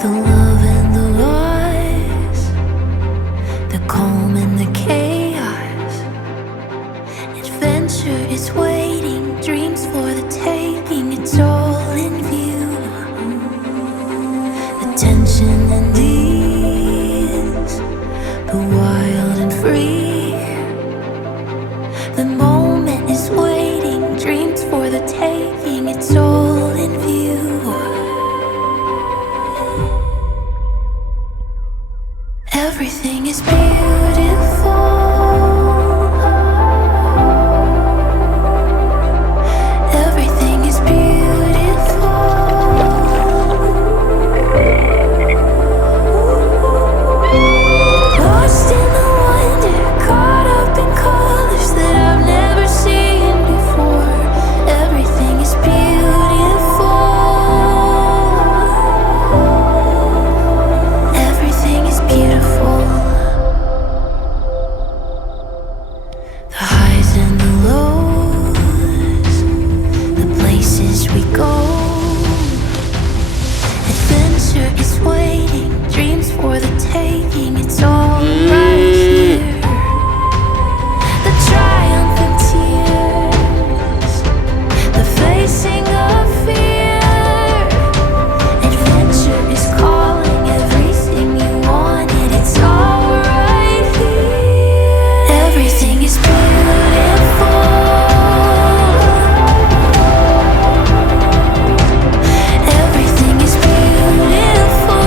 The love and the lies, the calm and the chaos. Adventure is waiting, dreams for the taking. It's all in view. The tension and ease, the wild and free. The moment is waiting, dreams for the taking. It's all in view. Everything is beautiful. Everything is beautiful. Lost in the wonder, caught up in colors that I've never seen before. Everything is beautiful. Everything is beautiful. The highs and the lows, the places we go. Adventure is waiting, dreams for the taking. It's all right here. The triumph and tears, the facing of fear. Adventure is calling everything you wanted. It's all right here. Everything is beautiful. Everything is beautiful.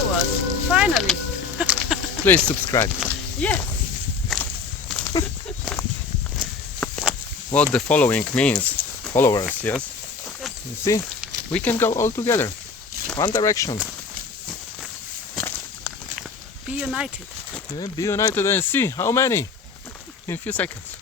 follow us. Finally. Please subscribe. Yes. What the following means. Followers, yes? You see? We can go all together. One direction. Be united. Yeah, be united and see how many in a few seconds.